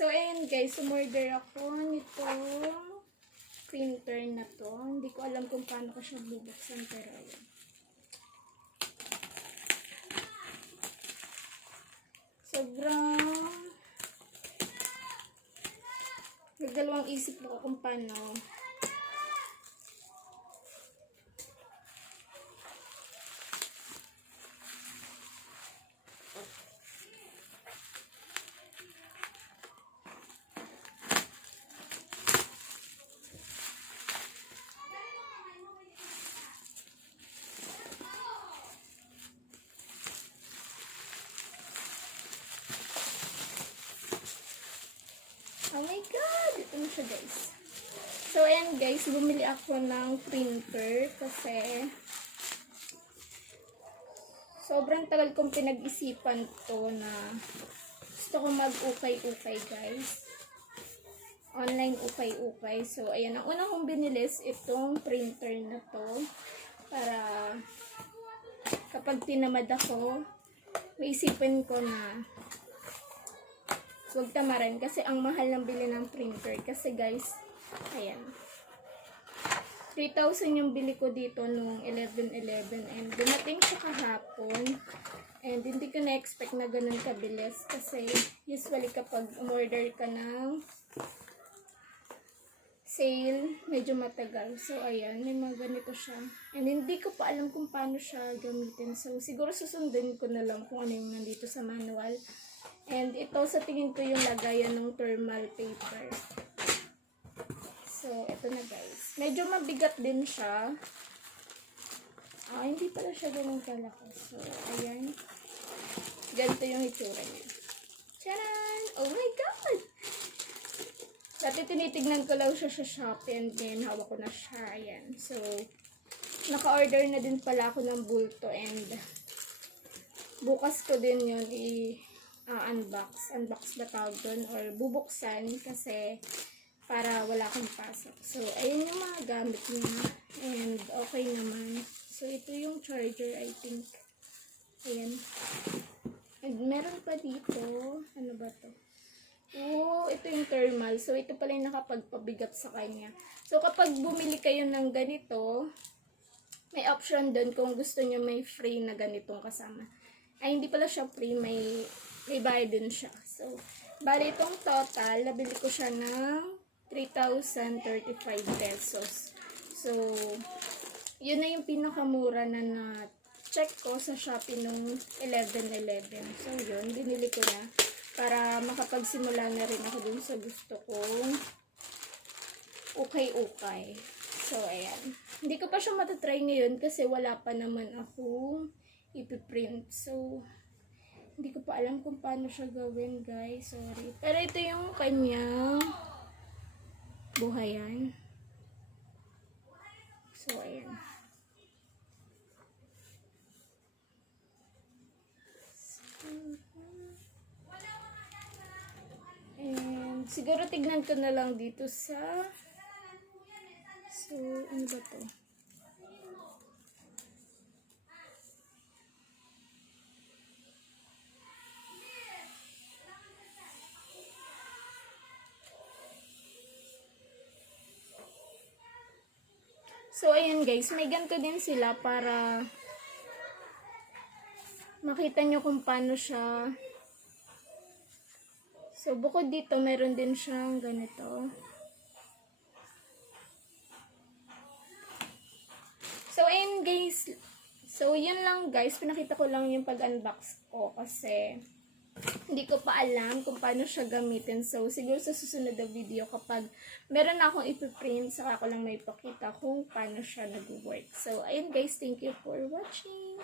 So, ayan guys, umorder ako nitong printer na to. Hindi ko alam kung paano ko siya bubuksan, pero ayan. Sobrang nagdalawang isip ko kung paano. Oh my god! Ito na siya guys. So ayan guys, bumili ako ng printer kasi sobrang tagal kong pinag-isipan to na gusto ko mag-ukay-ukay guys. Online ukay-ukay. So ayan, ang unang kong binilis itong printer na to para kapag tinamad ako, maisipin ko na huwag tamaran kasi ang mahal ng bili ng printer. Kasi guys, ayan. 3,000 yung bili ko dito nung 11/11 and dumating siya kahapon. And hindi ko na-expect na ganun kabilis kasi usually kapag umorder ka ng sale, medyo matagal. So ayan, may mga ganito siya. And hindi ko pa alam kung paano siya gamitin. So siguro susundin ko na lang kung ano yung nandito sa manual. And ito sa tingin ko yung lagayan ng thermal paper. So, ito na guys. Medyo mabigat din siya. Hindi pala siya ganun kalaki. So, ayan. Ganito yung itsura niya. Charan! Oh my God! Dati tinitignan ko lang siya sa Shopee and then hawak ko na siya. Ayan. So, naka-order na din pala ako ng bulto and bukas ko din yun unbox ba tawag doon or bubuksan kasi para wala akong pasok. So, ayun yung mga gamit niya and okay naman. So, ito yung charger I think. Ayan. And meron pa dito, ano ba to? Oh, ito yung thermal. So, ito pala yung nakapagpabigat sa kanya. So, kapag bumili kayo ng ganito, may option doon kung gusto niyo may free na ganitong kasama. Ay, hindi pala siya free, may bayad din siya. So, bali itong total, nabili ko siya ng 3,035 pesos. So, yun na yung pinakamura na na-check ko sa Shopee nung 11/11. So, yun, binili ko na para makapagsimula na rin ako dun sa gusto kong ukay-ukay. So, ayan. Hindi ko pa siya matatry ngayon kasi wala pa naman akong ipiprint. So, hindi ko pa alam kung paano siya gawin, guys. Sorry. Pero ito yung kanyang buhayan. So, ayan. And, siguro tignan ko na lang dito sa ano ba to? So, ayan guys, may ganito din sila para makita nyo kung paano siya. So, bukod dito, meron din siyang ganito. So, ayan guys. So, yun lang guys. Pinakita ko lang yung pag-unbox ko kasi hindi ko pa alam kung paano siya gamitin. So, siguro sa susunod na video kapag meron na akong ipiprint, saka ko lang may pakita kung paano siya nag-work. So, ayun guys, thank you for watching.